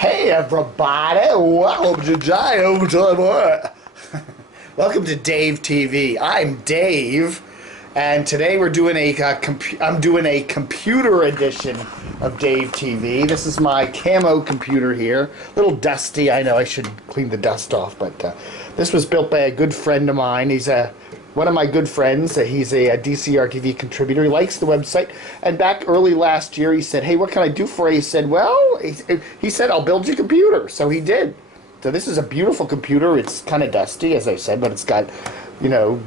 Hey everybody, welcome to welcome to Dave TV. I'm Dave, and today we're doing I'm doing a computer edition of Dave TV. This is my camo computer here. A little dusty, I know I should clean the dust off, but this was built by a good friend of mine. He's one of my good friends. He's a DCR-TV contributor. He likes the website. And back early last year, he said, hey, what can I do for you? He said, well, he said, I'll build you a computer. So he did. So this is a beautiful computer. It's kind of dusty, as I said, but it's got, you know,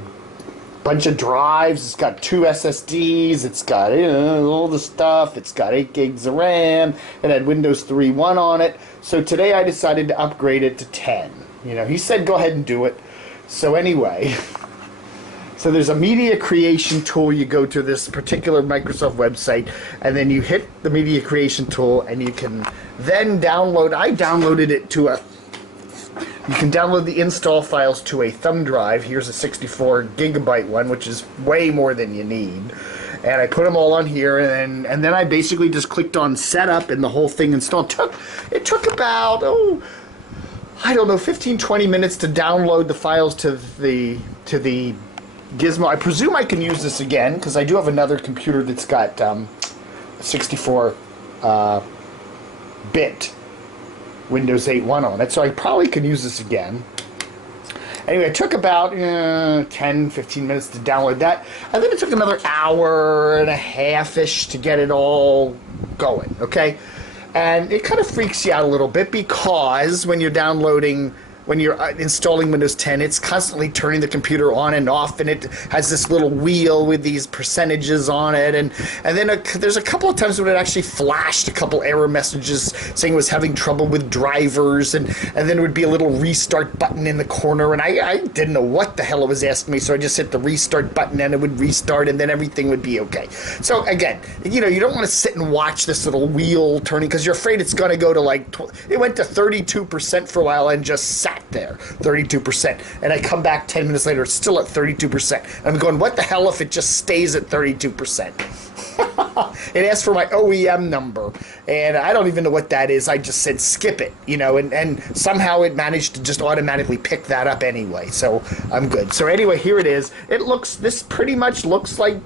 a bunch of drives. It's got 2 SSDs. It's got, you know, all the stuff. It's got 8 gigs of RAM. It had Windows 3.1 on it. So today I decided to upgrade it to 10. You know, he said, go ahead and do it. So anyway... So there's a media creation tool. You go to this particular Microsoft website, and then you hit the media creation tool, and you can then download. I downloaded it to a. You can download the install files to a thumb drive. Here's a 64 gigabyte one, which is way more than you need. And I put them all on here, and then I basically just clicked on setup, and the whole thing installed. It took about I don't know, 15-20 minutes to download the files to the Gizmo. I presume I can use this again because I do have another computer that's got 64 bit Windows 8.1 on it, so I probably can use this again. Anyway, it took about 10-15 minutes to download that, and then it took another hour and a half-ish to get it all going, okay? And it kind of freaks you out a little bit because when you're downloading... When you're installing Windows 10, it's constantly turning the computer on and off, and it has this little wheel with these percentages on it, and then there's a couple of times when it actually flashed a couple error messages saying it was having trouble with drivers, and then there would be a little restart button in the corner, and I didn't know what the hell it was asking me, so I just hit the restart button, and it would restart, and then everything would be okay. So again, you know, you don't want to sit and watch this little wheel turning because you're afraid it's going to go to like, it went to 32% for a while and just sat there, 32%, and I come back 10 minutes later, it's still at 32%. I'm going, what the hell if it just stays at 32%? It asked for my OEM number, and I don't even know what that is. I just said skip it, you know, and somehow it managed to just automatically pick that up anyway, so I'm good. So anyway, here it is. This pretty much looks like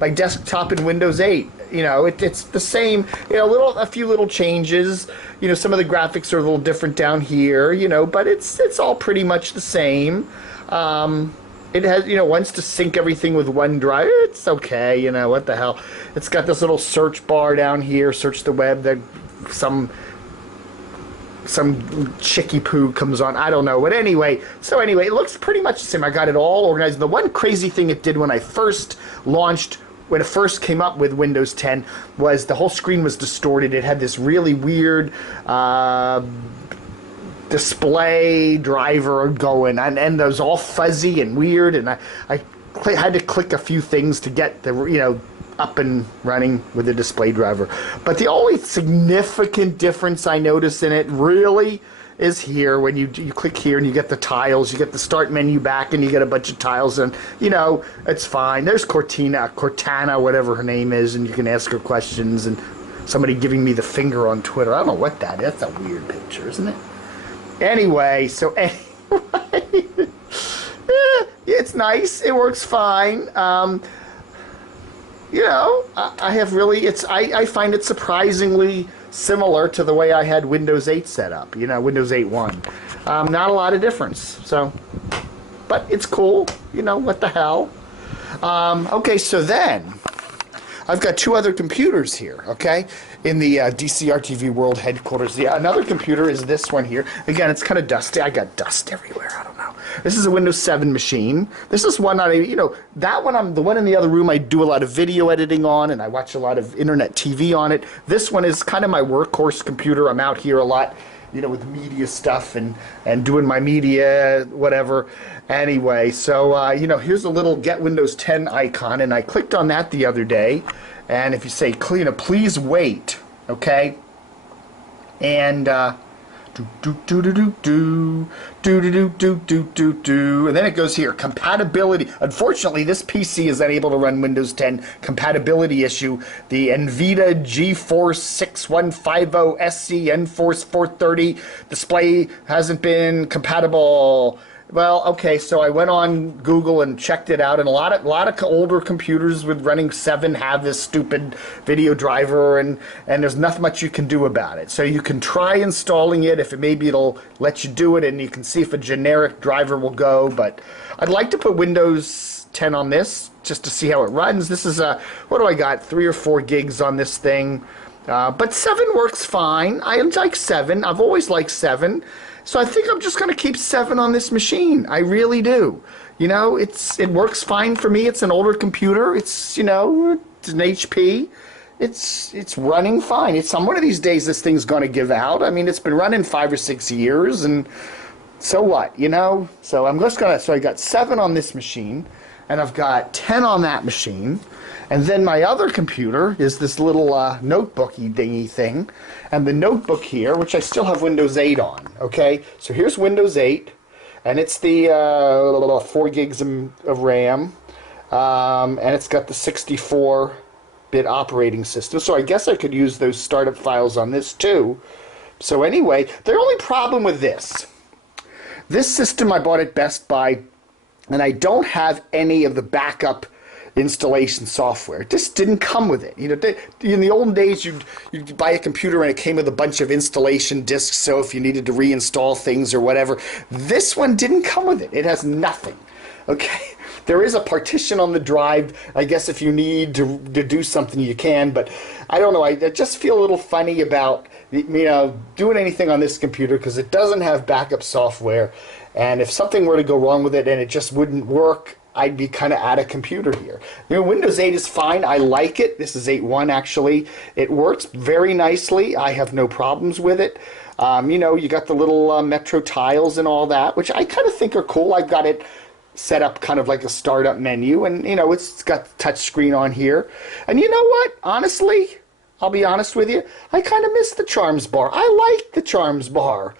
my desktop in Windows 8. You know, it's the same, you know, a few little changes. You know, some of the graphics are a little different down here, you know, but it's all pretty much the same. It has, you know, wants to sync everything with OneDrive. It's okay, you know, what the hell. It's got this little search bar down here, search the web, that some chicky poo comes on, I don't know. But anyway, it looks pretty much the same. I got it all organized. The one crazy thing it did when I first launched, when it first came up with Windows 10, was the whole screen was distorted. It had this really weird display driver going, and it was all fuzzy and weird, and I had to click a few things to get the, you know, up and running with the display driver. But the only significant difference I notice in it really is here when you click here and you get the tiles, you get the start menu back, and you get a bunch of tiles, and you know, it's fine. There's Cortana, whatever her name is, and you can ask her questions, and somebody giving me the finger on Twitter. I don't know what that is. That's a weird picture, isn't it? Anyway, it's nice. It works fine. You know, I find it surprisingly similar to the way I had Windows 8 set up, you know, Windows 8.1. Not a lot of difference, so, but it's cool, you know, what the hell. Okay, so then, I've got 2 other computers here, okay, in the DCR-TV World headquarters. Another computer is this one here. Again, it's kind of dusty. I got dust everywhere, I don't know. This is a Windows 7 machine. This is one, you know, that one, the one in the other room I do a lot of video editing on, and I watch a lot of internet TV on it. This one is kind of my workhorse computer. I'm out here a lot, you know, with media stuff and doing my media, whatever. Anyway, so, you know, here's a little Get Windows 10 icon, and I clicked on that the other day. And if you say, you know, please wait, okay? And Do do do do do do do do do do do do, and then it goes here. Compatibility. Unfortunately, this PC is unable to run Windows 10. Compatibility issue. The NVIDIA GeForce 6150 SC NForce 430 display hasn't been compatible. Well, okay, so I went on Google and checked it out, and a lot of older computers with running 7 have this stupid video driver, and there's nothing much you can do about it. So you can try installing it, if maybe it'll let you do it, and you can see if a generic driver will go, but I'd like to put Windows 10 on this, just to see how it runs. This is what do I got, 3 or 4 gigs on this thing, but 7 works fine. I like 7, I've always liked 7. So I think I'm just going to keep 7 on this machine. I really do. You know, it works fine for me. It's an older computer. It's, you know, it's an HP. It's running fine. One of these days this thing's going to give out. I mean, it's been running 5 or 6 years, and so what, you know? So I'm just going to, so I got 7 on this machine, and I've got 10 on that machine. And then my other computer is this little notebooky dingy thing. And the notebook here, which I still have Windows 8 on, okay? So here's Windows 8, and it's the 4 gigs of RAM, and it's got the 64-bit operating system. So I guess I could use those startup files on this too. So anyway, the only problem with this system I bought at Best Buy, and I don't have any of the backup installation software. It just didn't come with it. You know, in the olden days, you'd buy a computer and it came with a bunch of installation disks, so if you needed to reinstall things or whatever. This one didn't come with it. It has nothing. Okay? There is a partition on the drive. I guess if you need to do something, you can, but I don't know. I just feel a little funny about, you know, doing anything on this computer because it doesn't have backup software, and if something were to go wrong with it and it just wouldn't work, I'd be kind of out of computer here. You know, Windows 8 is fine. I like it. This is 8.1 actually. It works very nicely. I have no problems with it. You know, you got the little Metro tiles and all that, which I kind of think are cool. I've got it set up kind of like a startup menu, and you know, it's got the touch screen on here. And you know what? Honestly, I'll be honest with you, I kind of miss the Charms bar. I like the Charms bar.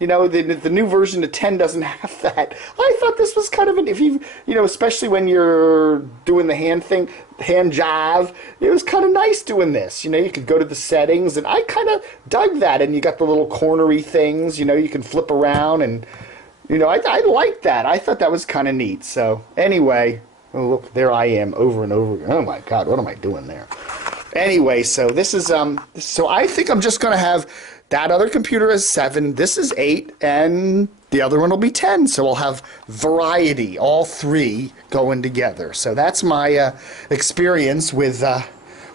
You know, the new version of 10 doesn't have that. I thought this was kind of an, if you know, especially when you're doing the hand thing, hand jive, it was kind of nice doing this. You know, you could go to the settings, and I kind of dug that. And you got the little cornery things, you know, you can flip around, and, you know, I liked that. I thought that was kind of neat. So, anyway, oh, look, there I am over and over again. Oh, my God, what am I doing there? Anyway, so this is, so I think I'm just going to have that other computer is 7, this is 8, and the other one will be 10. So we'll have variety, all 3 going together. So that's my experience with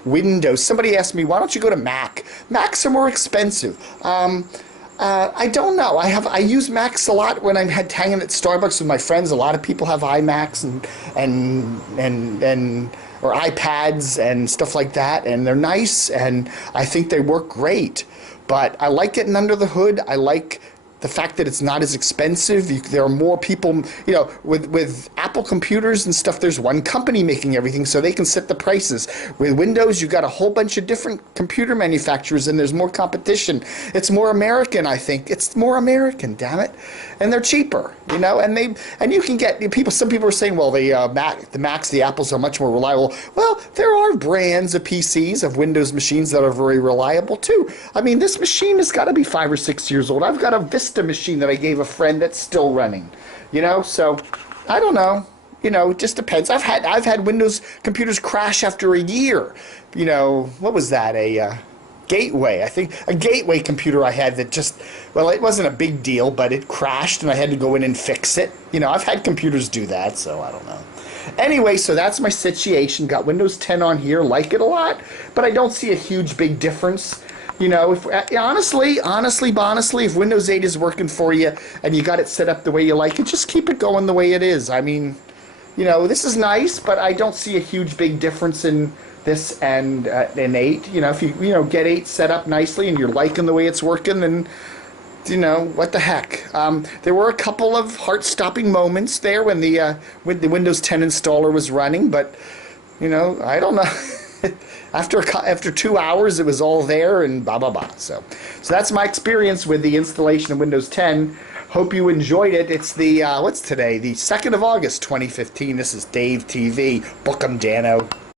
Windows. Somebody asked me, why don't you go to Mac? Macs are more expensive. I don't know. I use Macs a lot when I'm hanging at Starbucks with my friends. A lot of people have iMacs and or iPads and stuff like that, and they're nice, and I think they work great. But I like getting under the hood. I like the fact that it's not as expensive. There are more people, you know, with Apple computers and stuff, there's one company making everything, so they can set the prices. With Windows, you've got a whole bunch of different computer manufacturers, and there's more competition. It's more American, I think. It's more American, damn it. And they're cheaper, you know, and you can get people. Some people are saying, well, the Macs, the Apples are much more reliable. Well, there are brands of PCs, of Windows machines that are very reliable too. I mean, this machine has got to be 5 or 6 years old. I've got a Vista machine that I gave a friend that's still running, you know. So I don't know, you know, it just depends. I've had Windows computers crash after a year. You know, what was that, a Gateway? I think a Gateway computer I had that just, well, it wasn't a big deal, but it crashed and I had to go in and fix it. You know, I've had computers do that, so I don't know. Anyway, so that's my situation. Got Windows 10 on here, like it a lot, but I don't see a huge big difference. You know, if honestly, if Windows 8 is working for you and you got it set up the way you like it, just keep it going the way it is. I mean, you know, this is nice, but I don't see a huge big difference in this and in 8. You know, if you know, get 8 set up nicely and you're liking the way it's working, then, you know, what the heck. There were a couple of heart-stopping moments there when the Windows 10 installer was running, but, you know, I don't know. after 2 hours, it was all there and blah blah blah. So that's my experience with the installation of Windows 10. Hope you enjoyed it. It's the what's today? The 2nd of August, 2015. This is Dave TV. Book 'em, Dano.